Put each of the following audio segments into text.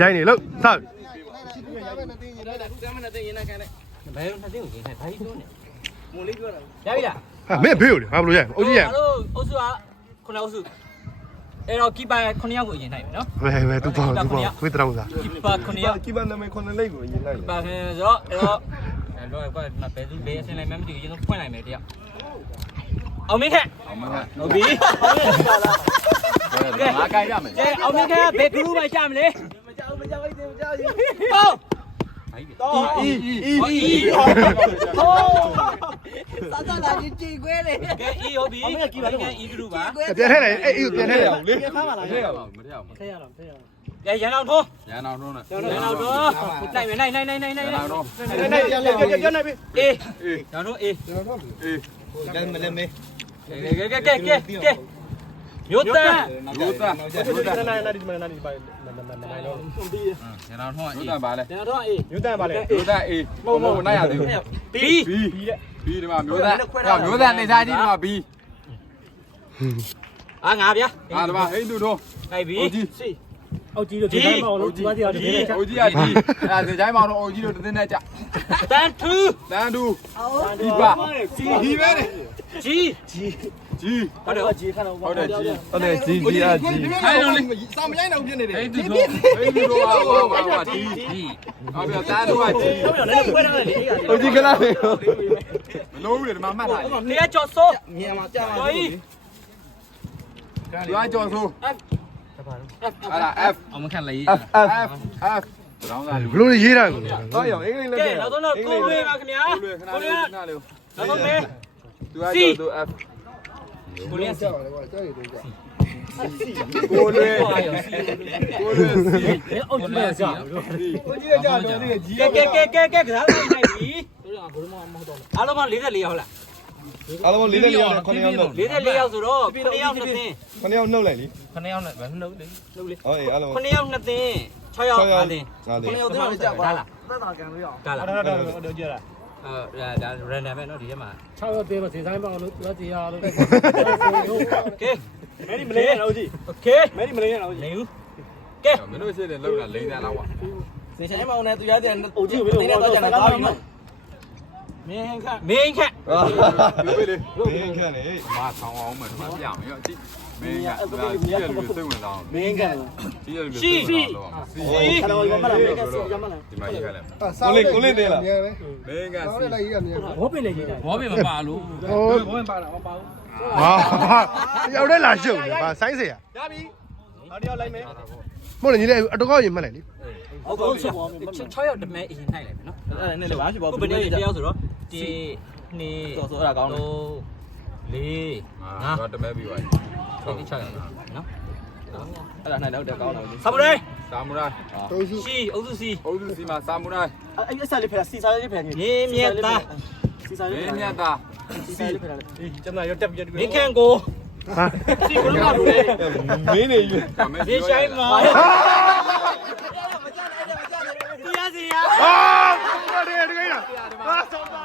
ရိုင်းနေလို့ဆောက် ဘယ်နှစ်သိန်းကိုရေးနေဘာကြီးပြောနေမိုးလေးပြောတာရပြီလား ဟာမင်းဖေးလို့ဟာဘယ်လိုရိုင်းအိုကြီးရိုင်း တို့အုပ်စုက9အုပ်စုအဲ့တော့ကီပါ9ယောက်ကိုအရင်နိုင်မယ်နော် မဲသူပေါ့ဝေးတောင်းစား ကီပါ9ယောက် ကီပါနာမည်9လိပ်ကိုရေးလိုက် ကီပါဆိုတော့အဲ့တော့ကဘယ်သူဘယ်အစင်လိုက်မှမသိဘူးရင်တော့ဖွင့်နိုင်မယ်တယောက်အောင်မင်းခက်ဟုတ်ပြီငါကြိုက်ရမယ်အောင်မင်းခက်ဘယ်ဂရုမှရှာမလဲမကြောက်ဟုတ်တော့အီဟိုသာသာလာကြည့်ခွဲလေကဲအီဟုတ်ပြီအောင်မင်းကီပါလို့အီဂရုပါ ပြန်ထဲလိုက်အေးပြန်ထဲလိုက်လေ ပြန်ဖမ်းပါလားမထည့်ရပါဘူးထည့်ရတော့ရန်အောင်ထိုးနဲ့နိုင်မယ်နိုင်ပြီအေးရန်တော့အေးလဲမလဲမေကဲမျိုးတန်းနာဒီမနာဒီပါနိုင်တော့ရန်အောင်ထိုးအေးပါလေရန်အောင်ထိုးအေးမျိုးတန်းပါလေမျိုးတန်းအေးမဟုတ်နိုင်ရသေးဘူးဘီဒီမှာမျိုးတန်းနေစားကြည့်ဒီမှာဘီအာငါဗျာဒီမှာဟိန်းသူတို့နိုင်ပြီစီအောက်ကြီးတို့ဒီတိုင်းမအောင်လို့ဒီပါစီအောင်ဒီအိုကြီးကဒီအဲ့ဒီတိုင်းမအောင်လို့အိုကြီးတို့တင်းနဲ့ကြတန်ထူဒီပါဒီပဲကြီးဟုတ်တယ်ကြီးခါတော့ဟုတ်တယ်ကြီးအဲ့လိုလေစောင်းမရိုင်းတော့ဖြစ်နေတယ်ဟိန်းသူတို့ဟာဒီဟုတ်ပြီတန်တို့ကကြီးဟုတ်ပြီလည်းခွဲထားတယ်လေအိုကြီးကလာလေမလို့ဘူးလေဒီမှာမှတ်ထားတယ်နေရကြော်စိုးမြန်မှာကြာပါဘူးဒီကကြော်စိုးအဲ့ဒါ F အောင်မခံလေ F တောင်းတာလူ ဘလို့ရေးတာကို တော့ရောအင်္ဂလိပ်လည်း ကဲနောက်တော့ကိုလွေပါခင်ဗျာကိုလွေနောက်တော့မေ သူကကြော်သူ F ကိုလွေစီ ကိုလွယ်အောက်ကြီးလည်းကြာကိုကြီးလည်းကြာတော့ဒီကြီးကဲကဲကစားလိုက်နိုင်ပြီအားလုံးက44ရောက်လား အားလုံး44ယောက်နဲ့9ယောက်နှုတ်44ရောက်ဆိုတော့9ယောက်2သင်း 9ယောက်နှုတ်လိုက်လी9ယောက်နဲ့ဘယ်နှုတ်လေနှုတ်လေ ဟုတ်အားလုံး 9ယောက်2သင်း6ယောက်5သင်း 9ယောက် 9ယောက်သင်းကြာပါလားသက်သာကံလို့ရအောင်ဒါလားတော့ကြရတာဒါ random ပဲเนาะဒီထဲမှာ6ရက်သေးပါစေဆိုင်ပါလို့တော့ကြရလို့ ကဲမဲဒီမလေးရအောင်ကြည့် โอเค မဲဒီမလေးရအောင်ကြည့် နေဦးကဲ မင်းတို့ရှိတယ်လောက်တာလိမ့်တယ်လောက်ပါ စေဆိုင်မောင်နဲ့သူရတဲ့ အိုကြည့်ပြီးတော့ကျန်တော့ပြီမင်းခက် မင်းခက် လူပဲလေမင်းခက်နေမာဆောင်းအောင်မယ်ဒီမှာပြအောင်ရောကြည့်မင်းကကြီးရလူစိတ်ဝင်စားအောင် မင်းခက် ကြီးရလူစိတ်ဝင်စားအောင်စီ တော့ရမလားမင်းခက်စီရမလား ဒီမှာရေးခဲ့လဲကိုလေးသေးလားမင်းကစီ ဘောပင်လေးရေးတာ ဘောပင်မပါလို့ ဟို ဘောပင်ပါတာမပါဘူး ဟာရောက်တဲ့လာရှုပ်တယ်ဗာဆိုင်းเสียရ ရပြီနောက်တစ်ယောက်လိုက်မယ် မဟုတ်လေညီလေးအတော်ကောက်ရင်မှတ်လိုက်လေ ဟုတ်ကဲ့6ယောက်တမဲအရင်နှိုက်လိုက်မယ်နော် အဲ့နဲ့လေဘာဖြစ်ဘော ဘယ်နေ့တယောက်ဆိုတော့1 2 ဆိုအဲ့ဒါကောင်းတယ် 3 4 တော့တမဲပြီးပါ 5 6ယောက်နော် အဲ့ဒါနဲ့တော့ကောင်းတယ် ဆာမရိုင်း ဆာမူရိုင်း စီအုပ်စုစီ အုပ်စုစီမှာဆာမူရိုင်း အဲ့အဆက်လေးဖယ်စီစားလေးဖယ်နေ မြင်းမြတ်သား စီစားလေး မင်းမြတ်သား စီစားလေးဖယ်လာအေးကျွန်တော်ရတက်ပြတ် မင်းခန့်ကို ဟာ စီဘလို့လို့လေ မင်းနေယူ ဒီဆိုင်မှာသူရစီရ ဟာတကယ်တကယ်ဟာဆောင်းပါ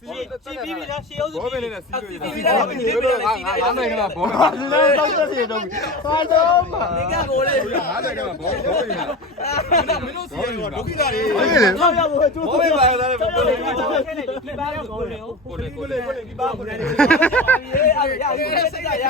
စီပြီးပြီလားစီအုပ်စု ဘောပဲလေးနဲ့စီပြီးတယ် စီပြီးပြီလားစီပြီးပြီလား အားနိုင်ကဘောပဲ ဒီလိုတော့တက်စီတော့ဟာတော့ပါ ဒီကကိုလေ အားနိုင်ကဘောပဲမင်းတို့စီရဒုက္ခိတာတွေ ဟေးလေ တော့ရဖို့ကျိုး ဘောပဲပါရတယ်ဘောပဲ ဒီပါရောကိုလေ ကိုလေကိုလေ ဒီပါကိုလည်းအေးအဲ့ရရရရ